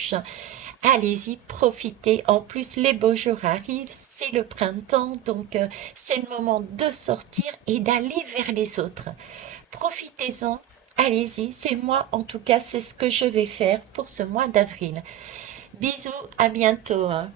Allez-y, profitez. En plus, les beaux jours arrivent, c'est le printemps, donc c'est le moment de sortir et d'aller vers les autres. Profitez-en, allez-y, c'est moi en tout cas, c'est ce que je vais faire pour ce mois d'avril. Bisous, à bientôt, hein.